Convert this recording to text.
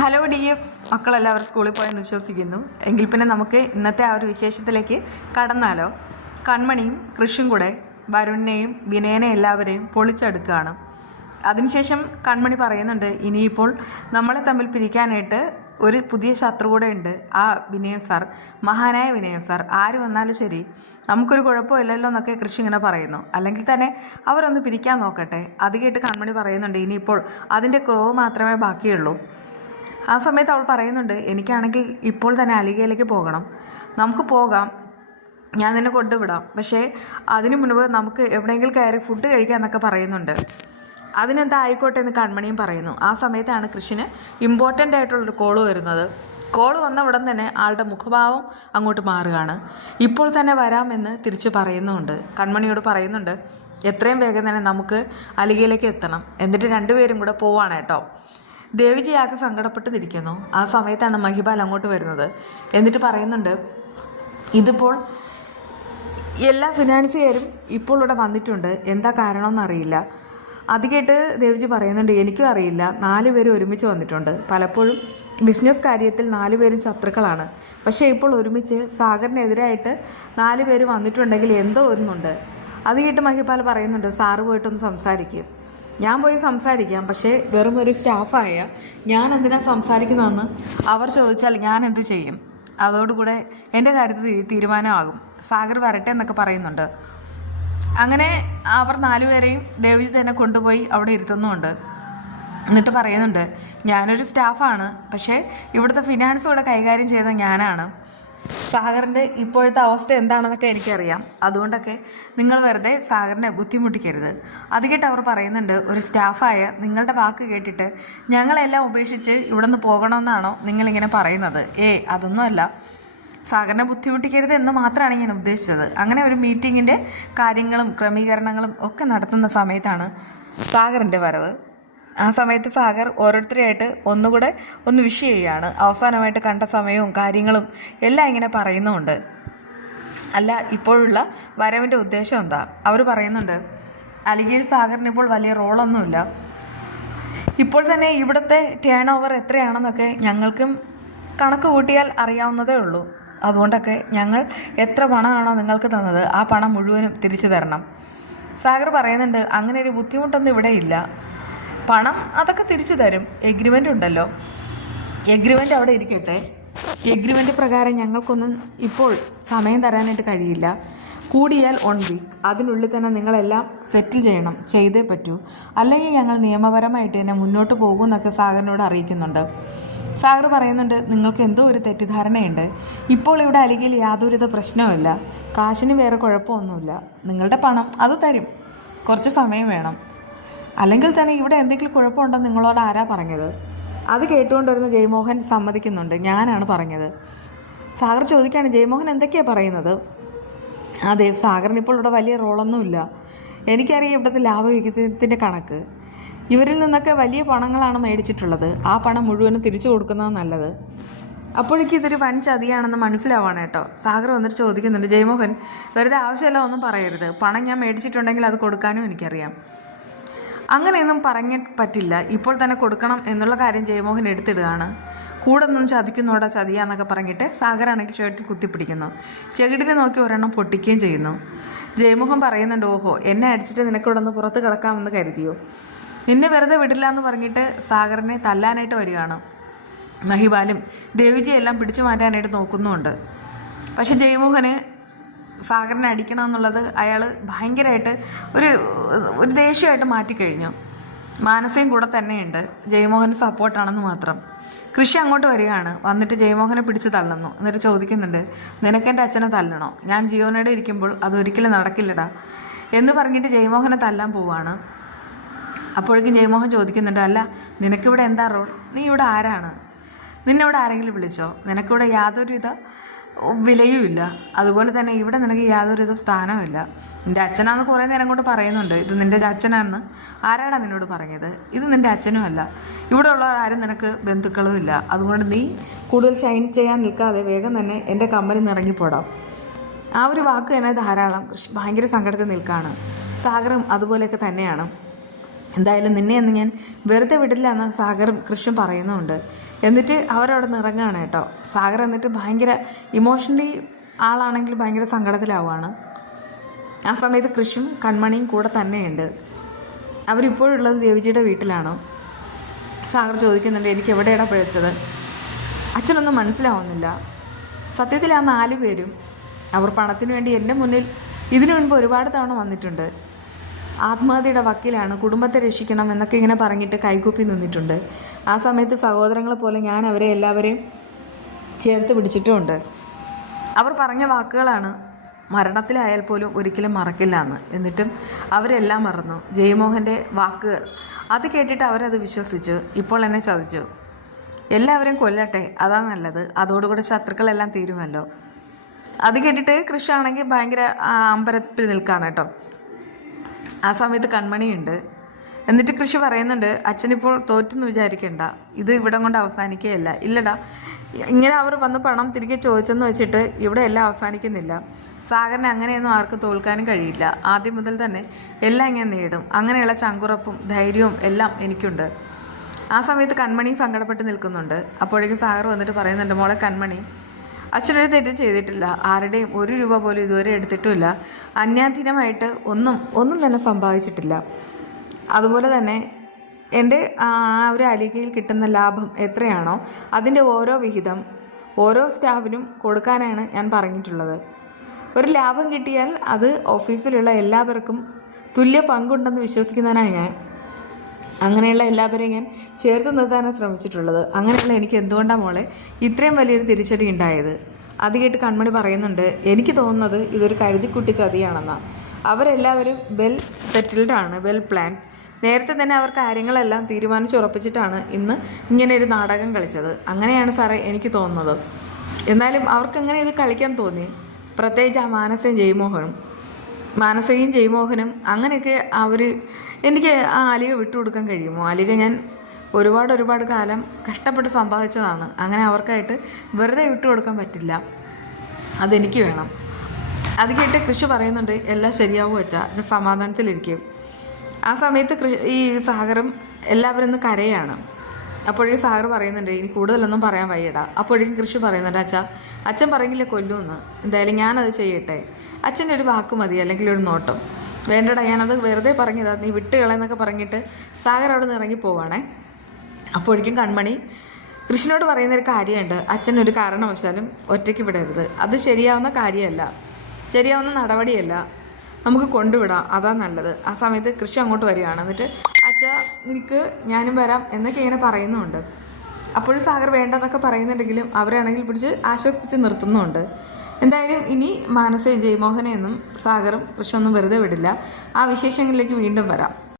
Hello D F മക്കളെല്ലാവരും സ്കൂളിൽ പോയെന്ന് വിശ്വസിക്കുന്നു. എങ്കിൽ പിന്നെ നമുക്ക് ഇന്നത്തെ ആ ഒരു വിശേഷത്തിലേക്ക് കടന്നാലോ. കൺമണിയും കൃഷിയും കൂടെ വരുണിനെയും വിനയനെയും എല്ലാവരെയും പൊളിച്ചെടുക്കുകയാണ്. അതിനുശേഷം കൺമണി പറയുന്നുണ്ട്, ഇനിയിപ്പോൾ നമ്മളെ തമ്മിൽ പിരിക്കാനായിട്ട് ഒരു പുതിയ ശത്രു കൂടെ ഉണ്ട്, ആ വിനയൻ സാർ, മഹാനായ വിനയൻ സാർ. ആര് വന്നാലും ശരി, നമുക്കൊരു കുഴപ്പമില്ലല്ലോ എന്നൊക്കെ കൃഷി ഇങ്ങനെ പറയുന്നു. അല്ലെങ്കിൽ തന്നെ അവരൊന്ന് പിരിക്കാൻ നോക്കട്ടെ. അത് കേട്ട് കൺമണി പറയുന്നുണ്ട്, ഇനിയിപ്പോൾ അതിൻ്റെ കുറവ് മാത്രമേ ബാക്കിയുള്ളൂ. ആ സമയത്ത് അവൾ പറയുന്നുണ്ട്, എനിക്കാണെങ്കിൽ ഇപ്പോൾ തന്നെ അലിഗയിലേക്ക് പോകണം, നമുക്ക് പോകാം, ഞാൻ നിന്നെ കൊണ്ടുവിടാം, പക്ഷേ അതിനു മുൻപ് നമുക്ക് എവിടെയെങ്കിലും കയറി ഫുഡ് കഴിക്കാം എന്നൊക്കെ പറയുന്നുണ്ട്. അതിനെന്താ ആയിക്കോട്ടെ എന്ന് കൺമണിയും പറയുന്നു. ആ സമയത്താണ് കൃഷിന് ഇമ്പോർട്ടൻ്റ് ആയിട്ടുള്ളൊരു കോള് വരുന്നത്. കോള് വന്ന ഉടൻ തന്നെ ആളുടെ മുഖഭാവം അങ്ങോട്ട് മാറുകയാണ്. ഇപ്പോൾ തന്നെ വരാമെന്ന് തിരിച്ച് പറയുന്നുമുണ്ട്. കൺമണിയോട് പറയുന്നുണ്ട്, എത്രയും വേഗം തന്നെ നമുക്ക് അലിഗയിലേക്ക് എത്തണം, എന്നിട്ട് രണ്ടുപേരും കൂടെ പോവാണ് കേട്ടോ. ദേവിജി ആകെ സങ്കടപ്പെട്ട് നിൽക്കുന്നു. ആ സമയത്താണ് മഹിപാൽ അങ്ങോട്ട് വരുന്നത്. എന്നിട്ട് പറയുന്നുണ്ട്, ഇതിപ്പോൾ എല്ലാ ഫിനാൻസിയരും ഇപ്പോൾ ഇവിടെ വന്നിട്ടുണ്ട്, എന്താ കാരണമെന്നറിയില്ല. അത് കേട്ട് ദേവിജി പറയുന്നുണ്ട്, എനിക്കും അറിയില്ല, 4 പേരും ഒരുമിച്ച് വന്നിട്ടുണ്ട്. പലപ്പോഴും ബിസിനസ് കാര്യത്തിൽ 4 പേരും ശത്രുക്കളാണ്, പക്ഷേ ഇപ്പോൾ ഒരുമിച്ച് സാഗറിനെതിരായിട്ട് 4 പേര് വന്നിട്ടുണ്ടെങ്കിൽ എന്തോ ഒന്നുണ്ട്. അത് കേട്ട് മഹിപാൽ പറയുന്നുണ്ട്, സാറ് പോയിട്ടൊന്ന് സംസാരിക്കും. ഞാൻ പോയി സംസാരിക്കാം, പക്ഷേ വെറും ഒരു സ്റ്റാഫായ ഞാൻ എന്തിനാ സംസാരിക്കുന്നതെന്ന് അവർ ചോദിച്ചാൽ ഞാൻ എന്ത് ചെയ്യും? അതോടുകൂടെ എൻ്റെ കാര്യത്തിൽ തീരുമാനമാകും, സാഗർ വരട്ടെ എന്നൊക്കെ പറയുന്നുണ്ട്. അങ്ങനെ അവർ 4 പേരെയും ദേവിജി തന്നെ കൊണ്ടുപോയി അവിടെ ഇരുത്തുന്നുമുണ്ട്. എന്നിട്ട് പറയുന്നുണ്ട്, ഞാനൊരു സ്റ്റാഫാണ്, പക്ഷേ ഇവിടുത്തെ ഫിനാൻസ് കൂടെ കൈകാര്യം ചെയ്ത ഞാനാണ്. സാഗറിൻ്റെ ഇപ്പോഴത്തെ അവസ്ഥ എന്താണെന്നൊക്കെ എനിക്കറിയാം, അതുകൊണ്ടൊക്കെ നിങ്ങൾ വെറുതെ സാഗറിനെ ബുദ്ധിമുട്ടിക്കരുത്. അത് കേട്ട് അവർ പറയുന്നുണ്ട്, ഒരു സ്റ്റാഫായ നിങ്ങളുടെ വാക്ക് കേട്ടിട്ട് ഞങ്ങളെല്ലാം ഉപേക്ഷിച്ച് ഇവിടെ നിന്ന് പോകണമെന്നാണോ നിങ്ങളിങ്ങനെ പറയുന്നത്? അതൊന്നുമല്ല, സാഗറിനെ ബുദ്ധിമുട്ടിക്കരുത് എന്ന് മാത്രമാണ് ഞാൻ ഉദ്ദേശിച്ചത്. അങ്ങനെ ഒരു മീറ്റിങ്ങിൻ്റെ കാര്യങ്ങളും ക്രമീകരണങ്ങളും ഒക്കെ നടത്തുന്ന സമയത്താണ് സാഗറിൻ്റെ വരവ്. ആ സമയത്ത് സാഗർ ഓരോരുത്തരെയായിട്ട് ഒന്നുകൂടെ ഒന്ന് വിഷ് ചെയ്യുകയാണ്. അവസാനമായിട്ട് കണ്ട സമയവും കാര്യങ്ങളും എല്ലാം ഇങ്ങനെ പറയുന്നുമുണ്ട്. അല്ല, ഇപ്പോഴുള്ള വരവിൻ്റെ ഉദ്ദേശം എന്താ? അവർ പറയുന്നുണ്ട്, അലിഗയിൽ സാഗറിന് ഇപ്പോൾ വലിയ റോളൊന്നുമില്ല, ഇപ്പോൾ തന്നെ ഇവിടുത്തെ ടേൺ ഓവർ എത്രയാണെന്നൊക്കെ ഞങ്ങൾക്കും കണക്ക് കൂട്ടിയാൽ അറിയാവുന്നതേ ഉള്ളൂ. അതുകൊണ്ടൊക്കെ ഞങ്ങൾ എത്ര പണമാണോ നിങ്ങൾക്ക് തന്നത് ആ പണം മുഴുവനും തിരിച്ചു തരണം. സാഗർ പറയുന്നുണ്ട്, അങ്ങനെ ഒരു ബുദ്ധിമുട്ടൊന്നും ഇവിടെ ഇല്ല, പണം അതൊക്കെ തിരിച്ചു തരും. എഗ്രിമെൻ്റ് ഉണ്ടല്ലോ, എഗ്രിമെൻ്റ് അവിടെ ഇരിക്കട്ടെ. എഗ്രിമെൻ്റ് പ്രകാരം ഞങ്ങൾക്കൊന്നും ഇപ്പോൾ സമയം തരാനായിട്ട് കഴിയില്ല, കൂടിയാൽ 1 വീക്ക്, അതിനുള്ളിൽ തന്നെ നിങ്ങളെല്ലാം സെറ്റിൽ ചെയ്യണം, ചെയ്തേ പറ്റൂ, അല്ലെങ്കിൽ ഞങ്ങൾ നിയമപരമായിട്ട് തന്നെ മുന്നോട്ട് പോകുമെന്നൊക്കെ സാഗറിനോട് അറിയിക്കുന്നുണ്ട്. സാഗർ പറയുന്നുണ്ട്, നിങ്ങൾക്ക് എന്തോ ഒരു തെറ്റിദ്ധാരണയുണ്ട്, ഇപ്പോൾ ഇവിടെ അലിഗയിൽ യാതൊരുവിധ പ്രശ്നവുമില്ല, കാശിന് വേറെ കുഴപ്പമൊന്നുമില്ല, നിങ്ങളുടെ പണം അത് തരും, കുറച്ച് സമയം വേണം, അല്ലെങ്കിൽ തന്നെ ഇവിടെ എന്തെങ്കിലും കുഴപ്പമുണ്ടെന്ന് നിങ്ങളോട് ആരാ പറഞ്ഞത്? അത് കേട്ടുകൊണ്ടിരുന്ന ജയമോഹൻ സമ്മതിക്കുന്നുണ്ട്, ഞാനാണ് പറഞ്ഞത്. സാഗർ ചോദിക്കുകയാണ്, ജയമോഹൻ എന്തൊക്കെയാണ് പറയുന്നത്? അതെ, സാഗറിന് ഇപ്പോൾ ഇവിടെ വലിയ റോളൊന്നുമില്ല, എനിക്കറിയാം ഇവിടുത്തെ ലാഭവിഹിതത്തിൻ്റെ കണക്ക്, ഇവരിൽ നിന്നൊക്കെ വലിയ പണങ്ങളാണ് മേടിച്ചിട്ടുള്ളത്, ആ പണം മുഴുവനും തിരിച്ചു കൊടുക്കുന്നത് നല്ലത്. അപ്പോഴേക്കും ഇതൊരു വൻ ചതിയാണെന്ന് മനസ്സിലാവാണ് കേട്ടോ. സാഗർ വന്നിട്ട് ചോദിക്കുന്നുണ്ട്, ജയമോഹൻ വെറുതെ ആവശ്യമില്ല ഒന്നും പറയരുത്, പണം ഞാൻ മേടിച്ചിട്ടുണ്ടെങ്കിൽ അത് കൊടുക്കാനും എനിക്കറിയാം, അങ്ങനെയൊന്നും പറഞ്ഞിട്ട് പറ്റില്ല, ഇപ്പോൾ തന്നെ കൊടുക്കണം എന്നുള്ള കാര്യം ജയമോഹൻ എടുത്തിടുകയാണ്. കൂടെ നിന്നും ചതിക്കുന്നോടാ ചതിയാന്നൊക്കെ പറഞ്ഞിട്ട് സാഗറാണെങ്കിൽ ഷർട്ടിൽ കുത്തിപ്പിടിക്കുന്നു. ചെകിടിനെ നോക്കി ഒരെണ്ണം പൊട്ടിക്കുകയും ചെയ്യുന്നു. ജയമോഹൻ പറയുന്നുണ്ട്, ഓഹോ, എന്നെ അടിച്ചിട്ട് നിനക്കിവിടെ നിന്ന് പുറത്ത് കിടക്കാമെന്ന് കരുതിയോ? നിന്നെ വെറുതെ വിടില്ല എന്ന് പറഞ്ഞിട്ട് സാഗറിനെ തല്ലാനായിട്ട് വരികയാണ്. മഹിപാലും ദേവിജിയെല്ലാം പിടിച്ചു മാറ്റാനായിട്ട് നോക്കുന്നുമുണ്ട്. പക്ഷെ ജയമോഹന് സാഗറിനെ അടിക്കണം എന്നുള്ളത് അയാൾ ഭയങ്കരമായിട്ട് ഒരു ദേഷ്യമായിട്ട് മാറ്റിക്കഴിഞ്ഞു. മാനസയും കൂടെ തന്നെയുണ്ട്, ജയമോഹന് സപ്പോർട്ടാണെന്ന് മാത്രം. കൃഷി അങ്ങോട്ട് വരികയാണ്. വന്നിട്ട് ജയമോഹനെ പിടിച്ച് തള്ളുന്നു. എന്നിട്ട് ചോദിക്കുന്നുണ്ട്, നിനക്കെൻ്റെ അച്ഛനെ തല്ലണോ? ഞാൻ ജീവനോടെ ഇരിക്കുമ്പോൾ അതൊരിക്കലും നടക്കില്ലടാ എന്ന് പറഞ്ഞിട്ട് ജയമോഹനെ തല്ലാൻ പോവാണ്. അപ്പോഴേക്കും ജയമോഹൻ ചോദിക്കുന്നുണ്ട്, അല്ല നിനക്കിവിടെ എന്താ റോൾ? നീ ഇവിടെ ആരാണ്? നിന്നെ ഇവിടെ ആരെങ്കിലും വിളിച്ചോ? നിനക്കിവിടെ യാതൊരുവിധ വിലയുമില്ല, അതുപോലെ തന്നെ ഇവിടെ നിനക്ക് യാതൊരുവിധ സ്ഥാനവുമില്ല. നിൻ്റെ അച്ഛനാണെന്ന് കുറേ നേരം കൊണ്ട് പറയുന്നുണ്ട്, ഇത് നിൻ്റെ അച്ഛനാണെന്ന്. ആരാടാ നിന്നോട് പറഞ്ഞത്? ഇത് നിൻ്റെ അച്ഛനും അല്ല, ഇവിടെ ഉള്ളവർ ആരും നിനക്ക് ബന്ധുക്കളും ഇല്ല, അതുകൊണ്ട് നീ കൂടുതൽ ഷൈൻ ചെയ്യാൻ നിൽക്കാതെ വേഗം തന്നെ എൻ്റെ കമ്പനിയിൽ നിന്ന് ഇറങ്ങിപ്പോടാം. ആ ഒരു വാക്ക് തന്നെ ധാരാളം. ഭയങ്കര സങ്കടത്തിൽ നിൽക്കുകയാണ്. സാഗറും അതുപോലെയൊക്കെ തന്നെയാണ്. എന്തായാലും നിന്നെ ഒന്ന് ഞാൻ വെറുതെ വിടില്ല എന്ന് സാഗറും കൃഷും പറയുന്നുമുണ്ട്. എന്നിട്ട് അവരവിടെ നിന്ന് ഇറങ്ങുകയാണ് കേട്ടോ. സാഗർ എന്നിട്ട് ഭയങ്കര ഇമോഷണലി ആളാണെങ്കിൽ ഭയങ്കര സങ്കടത്തിലാവുകയാണ്. ആ സമയത്ത് കൃഷും കൺമണിയും കൂടെ തന്നെയുണ്ട്. അവരിപ്പോഴുള്ളത് ദേവിജിയുടെ വീട്ടിലാണോ? സാഗർ ചോദിക്കുന്നുണ്ട്, എനിക്ക് എവിടെയാണ് പിഴച്ചത്? അച്ഛനൊന്നും മനസ്സിലാവുന്നില്ല. സത്യത്തിൽ ആ 4 പേരും അവർ പണത്തിനു വേണ്ടി എൻ്റെ മുന്നിൽ ഇതിനു മുൻപ് ഒരുപാട് തവണ വന്നിട്ടുണ്ട്. ആത്മഹത്യയുടെ വക്കീലാണ്, കുടുംബത്തെ രക്ഷിക്കണം എന്നൊക്കെ ഇങ്ങനെ പറഞ്ഞിട്ട് കൈകൂപ്പി നിന്നിട്ടുണ്ട്. ആ സമയത്ത് സഹോദരങ്ങളെ പോലെ ഞാൻ അവരെ എല്ലാവരെയും ചേർത്ത് പിടിച്ചിട്ടുമുണ്ട്. അവർ പറഞ്ഞ വാക്കുകളാണ് മരണത്തിലായാൽ പോലും ഒരിക്കലും മറക്കില്ല എന്ന്. എന്നിട്ടും അവരെല്ലാം മറന്നു. ജയമോഹൻ്റെ വാക്കുകൾ അത് കേട്ടിട്ട് അവരത് വിശ്വസിച്ചു. ഇപ്പോൾ എന്നെ ചതിച്ചു. എല്ലാവരെയും കൊല്ലട്ടെ, അതാ നല്ലത്. അതോടുകൂടെ ശത്രുക്കളെല്ലാം തീരുമല്ലോ. അത് കേട്ടിട്ട് കൃഷാണെങ്കിൽ ഭയങ്കര അമ്പരപ്പിൽ നിൽക്കുകയാണ് കേട്ടോ. ആ സമയത്ത് കൺമണിയുണ്ട്. എന്നിട്ട് കൃഷി പറയുന്നുണ്ട്, അച്ഛനിപ്പോൾ തോറ്റെന്ന് വിചാരിക്കണ്ട, ഇത് ഇവിടം കൊണ്ട് അവസാനിക്കുകയല്ല. ഇല്ലടാ, ഇങ്ങനെ അവർ വന്ന് പണം തിരികെ ചോദിച്ചെന്ന് വെച്ചിട്ട് ഇവിടെ എല്ലാം അവസാനിക്കുന്നില്ല. സാഗറിനെ അങ്ങനെയൊന്നും ആർക്കും തോൽക്കാനും കഴിയില്ല. ആദ്യം മുതൽ തന്നെ എല്ലാം ഇങ്ങനെ നേടും. അങ്ങനെയുള്ള ചങ്കുറപ്പും ധൈര്യവും എല്ലാം എനിക്കുണ്ട്. ആ സമയത്ത് കൺമണി സങ്കടപ്പെട്ട് നിൽക്കുന്നുണ്ട്. അപ്പോഴേക്കും സാഗർ വന്നിട്ട് പറയുന്നുണ്ട്, മോളെ കൺമണി, അച്ഛനൊരു തെറ്റും ചെയ്തിട്ടില്ല. ആരുടെയും 1 രൂപ പോലും ഇതുവരെ എടുത്തിട്ടുമില്ല. അന്യാധീനമായിട്ട് ഒന്നും തന്നെ സമ്പാദിച്ചിട്ടില്ല. അതുപോലെ തന്നെ എൻ്റെ ഒരു അലികയിൽ കിട്ടുന്ന ലാഭം എത്രയാണോ അതിൻ്റെ ഓരോ വിഹിതം ഓരോ സ്റ്റാഫിനും കൊടുക്കാനാണ് ഞാൻ പറഞ്ഞിട്ടുള്ളത്. ഒരു ലാഭം കിട്ടിയാൽ അത് ഓഫീസിലുള്ള എല്ലാവർക്കും തുല്യ പങ്കുണ്ടെന്ന് വിശ്വസിക്കുന്നതിനാണ് ഞാൻ അങ്ങനെയുള്ള എല്ലാവരെയും ഞാൻ ചേർത്ത് നിർത്താനാണ് ശ്രമിച്ചിട്ടുള്ളത്. അങ്ങനെയുള്ള എനിക്ക് എന്തുകൊണ്ടാണ് മോളെ ഇത്രയും വലിയൊരു തിരിച്ചടി ഉണ്ടായത്? അത് കേട്ട് കൺമണി പറയുന്നുണ്ട്, എനിക്ക് തോന്നുന്നത് ഇതൊരു കരുതിക്കുട്ടി ചതിയാണെന്നാണ്. അവരെല്ലാവരും വെൽ സെറ്റിൽഡ് ആണ്, വെൽ പ്ലാൻ. നേരത്തെ തന്നെ അവർ കാര്യങ്ങളെല്ലാം തീരുമാനിച്ചുറപ്പിച്ചിട്ടാണ് ഇന്ന് ഇങ്ങനെ ഒരു നാടകം കളിച്ചത്. അങ്ങനെയാണ് സാറേ എനിക്ക് തോന്നുന്നത്. എന്നാലും അവർക്കെങ്ങനെ ഇത് കളിക്കാൻ തോന്നി? പ്രത്യേകിച്ച് ആ മാനസയും ജയമോഹനും അങ്ങനെയൊക്കെ എനിക്ക് ആ അലിക വിട്ടുകൊടുക്കാൻ കഴിയുമോ? അലിക ഞാൻ ഒരുപാട് കാലം കഷ്ടപ്പെട്ട് സമ്പാദിച്ചതാണ്. അങ്ങനെ അവർക്കായിട്ട് വെറുതെ വിട്ടുകൊടുക്കാൻ പറ്റില്ല. അതെനിക്ക് വേണം. അത് കേട്ട് കൃഷി പറയുന്നുണ്ട്, എല്ലാം ശരിയാവും വെച്ചാൽ സമാധാനത്തിലിരിക്കും. ആ സമയത്ത് ഈ സാഗറും എല്ലാവരും ഒന്ന് കരയാണ്. അപ്പോഴേക്കും സാഗർ പറയുന്നുണ്ട്, ഇനി കൂടുതലൊന്നും പറയാൻ വയ്യടാ. അപ്പോഴേക്കും കൃഷി പറയുന്നുണ്ട്, അച്ഛൻ പറയില്ലേ കൊല്ലുമെന്ന്. എന്തായാലും ഞാനത് ചെയ്യട്ടെ. അച്ഛൻ്റെ ഒരു വാക്ക് മതി, അല്ലെങ്കിൽ ഒരു നോട്ടം. വേണ്ടടാ, ഞാനത് വെറുതെ പറഞ്ഞതാ, നീ വിട്ടുകളെന്നൊക്കെ പറഞ്ഞിട്ട് സാഗർ അവിടെ നിന്ന് ഇറങ്ങി പോവാണേ. അപ്പോഴേക്കും കൺമണി കൃഷ്ണനോട് പറയുന്നൊരു കാര്യമുണ്ട്, അച്ഛനൊരു കാരണവശാലും ഒറ്റയ്ക്ക് വിടരുത്. അത് ശരിയാവുന്ന കാര്യമല്ല, ശരിയാവുന്ന നടപടിയല്ല. നമുക്ക് കൊണ്ടുവിടാം, അതാ നല്ലത്. ആ സമയത്ത് കൃഷി അങ്ങോട്ട് വരികയാണ്. എന്നിട്ട് അച്ഛാ നിൽക്ക്, ഞാനും വരാം എന്നൊക്കെ ഇങ്ങനെ പറയുന്നുണ്ട്. അപ്പോഴും സാഗർ വേണ്ടെന്നൊക്കെ പറയുന്നുണ്ടെങ്കിലും അവരാണെങ്കിൽ പിടിച്ച് ആശ്വസിപ്പിച്ച് നിർത്തുന്നുമുണ്ട്. എന്തായാലും ഇനി മാനസയും ജയമോഹനെയൊന്നും സാഗറും കൃഷി ഒന്നും വെറുതെ വിടില്ല. ആ വിശേഷങ്ങളിലേക്ക് വീണ്ടും വരാം.